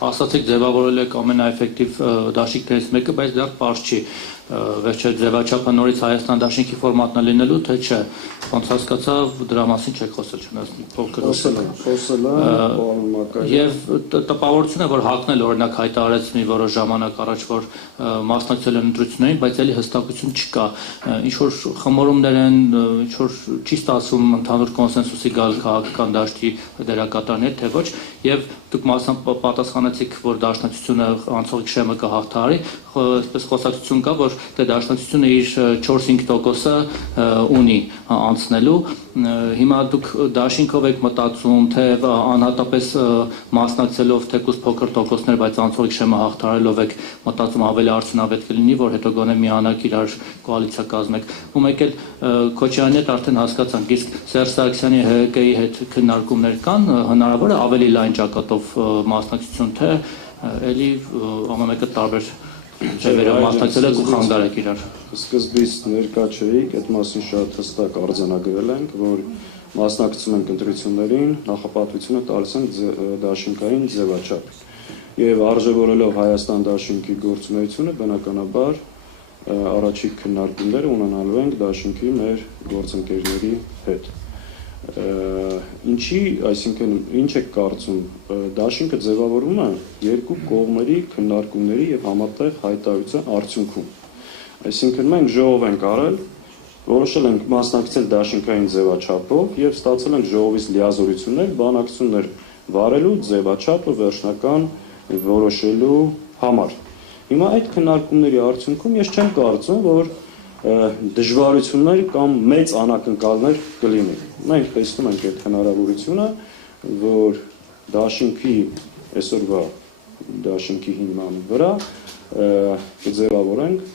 Ասացիք ձևավորել եք ամենաէֆեկտիվ դաշինքներից մեկը, բայց դեռ պարզ չի վերջերս ձևաչափը նորից Հայաստան դաշինքի ֆորմատն է լինելու, թե չէ, ոնց հասկացա, դրա մասին չեք խոսել, չնայած փոքր խոսել եւ տպավորություն է, որ ՀԱԿ-ն էլ օրինակ հայտարարեց մի որոշ ժամանակ առաջ, որ մասնակցել են ընտրություններին, բայց էլի հստակություն չկա, ինչ որ խմորումներ են, ինչ որ չի ստացվում ընդհանուր կոնսենսուսի գալ քաղաքական դաշտի դերակատարների հետ, թե ոչ, եւ դուք պատասխանեցիք, որ դաշնակցությունը անցողիկ շեմը կհաղթահարի, այսպես խոսակցություն կա, որ դաշնակցությունը իր 4-5%-ը ունի անցնելու, հիմա դուք դաշինքով եք մտածում, թե անհատապես մասնակցելով թեկուզ փոքր տոկոսներ, բայց անցողիկ շեմը հաղթահարելով եք մտածում ավելի արդյունավետ կլինի, որ հետո գոնե միանաք իրար կոալիցիա կազմեք։ Ու մեկ էլ Քոչարյանի հետ արդեն հասկացանք, իսկ Սերժ Սարգսյանի ՀՀԿ-ի հետ քննարկումներ կան, հնարավոր է ավելի լայն ճակատով մասնակցություն, թե էլի ամենամեկը տարբեր ձևերով մասնակցել եք ու խանգարել եք իրար։ Սկզբից ներկա չէիք, այդ մասին շատ հստակ արձանագրել ենք, որ մասնակցում ենք ընտրություններին, նախապատվությունը տալիս ենք դաշինքային ձևաչափ։ Եվ արժևորելով Հայաստան դաշինքի գործունեությունը, բնականաբար առաջիկ քննարկումները ունենալու ենք դաշինքի մեր գործընկերների հետ։ Ինչի, այսինքն, ինչ եք կարծում, դաշինքը ձևավորվում է երկու կողմերի քննարկումների եւ համատեղ հայտարարության արդյունքում։ Այսինքն մենք ժողով ենք արել, որոշել ենք մասնակցել դաշինքային ձևաչափով եւ ստացել ենք ժողովից լիազորություններ, բանակցություններ վարելու ձևաչափը վերջնական որոշելու համար։ Հիմա այդ քննարկումների արդյունքում ես չեմ կարծում, որ դժվարություններ կամ մեծ անակնկալներ կլինի։ Մենք տեսնում ենք այդ հնարավորությունը, որ դաշինքի այսօրվա դաշինքի հիման վրա կձևավորենք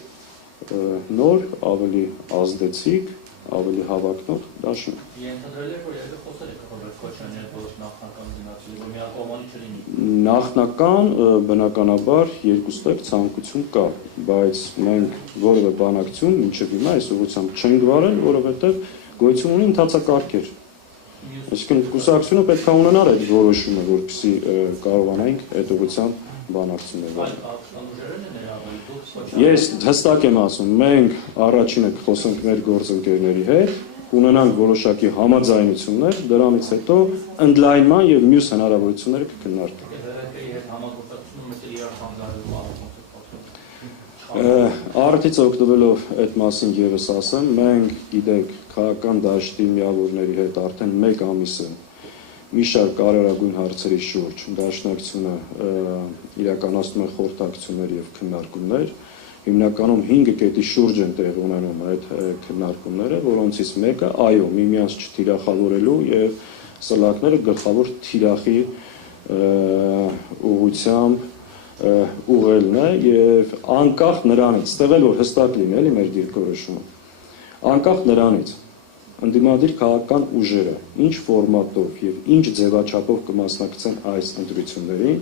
նոր, ավելի ազդեցիկ, ավելի հավակնող դաշինք։ Ենթադրել եք, որ երբ խոսել եք Ռոբերտ Քոչարյանի հետ, որ նախնական դիմացի, որ միակողմանի չլինի։ Նախնական բնականաբար երկուստեք ցանկություն կա, բայց մենք որևէ բանակցություն մինչև հիմա այս ուղղությամբ չենք վարել, որովհետև գոյություն ունի ընթացակարգեր։ Այսինքն կուսակցությունը պետք է ունենար այդ որոշումը, որպեսզի կարողանանք այդ ուղղությամբ բանակցություններ վարել։ Ես հստակ եմ ասում, մենք առաջինը կխոսենք մեր գործընկերների հետ, ունենանք որոշակի համաձայնություններ, դրանից հետո ընդլայնման եւ մյուս հնարավորությունները կքննարկենք։ Արդից օգտվելով այդ մասին եւս ասեմ, մենք գիտեք քաղաքական դաշտի միավորների հետ արդեն 1 ամիս է մի շարք կարևորագույն հարցերի շուրջ դաշնակցությունը իրականացնում է խորհրդակցություններ եւ քննարկումներ։ Հիմնականում 5 կետի շուրջ են տեղ ունենում այդ քննարկումները, որոնցից մեկը այո, միմյանց չթիրախավորելու եւ սլակները գլխավոր թիրախի ուղղությամբ ուղղելն է եւ անկախ նրանից, ստեղել որ հստակ լինի էլի մեր դիրքորոշումը, անկախ նրանից ընդդիմադիր քաղաքական ուժերը ինչ ֆորմատով եւ ինչ ձևաչափով կմասնակցեն այս ընտրություններին,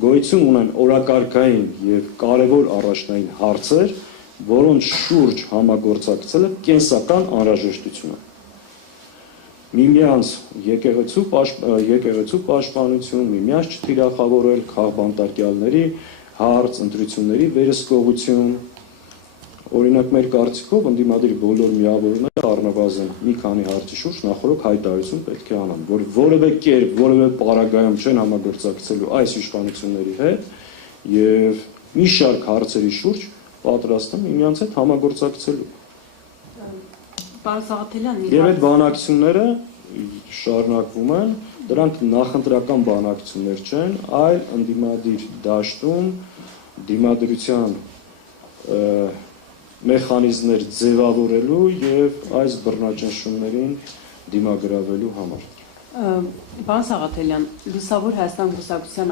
գոյություն ունեն օրակարգային եւ կարեւոր առաջնային հարցեր, որոնց շուրջ համագործակցելը կենսական անհրաժեշտություն է։ Միմյանց եկեղեցու պաշտպանություն, միմյանց չթիրախավորել, քաղբանտարկյալների հարց, ընտրությունների վերահսկողություն։ Օրինակ մեր կարծիքով ընդդիմադիր բոլոր միավորները առնվազն մի քանի հարցի շուրջ նախորդ հայտարարություն պետք է անան, որ որևէ կերպ, որևէ պարագայում չեն համագործակցելու այս իշխանությունների հետ եւ մի շարք հարցերի շուրջ պատրաստ են միմյանց հետ համագործակցելու։ Եվ այդ բանակցությունները շարունակվում են, դրանք նախընտրական բանակցություններ չեն, այլ ընդդիմադիր դաշտում դիմադրության մեխանիզմներ ձևավորելու եւ այս բռնաճնշումներին դիմագրավելու համար։ Պարոն Սաղաթելյան, Լուսավոր Հայաստան կուսակցության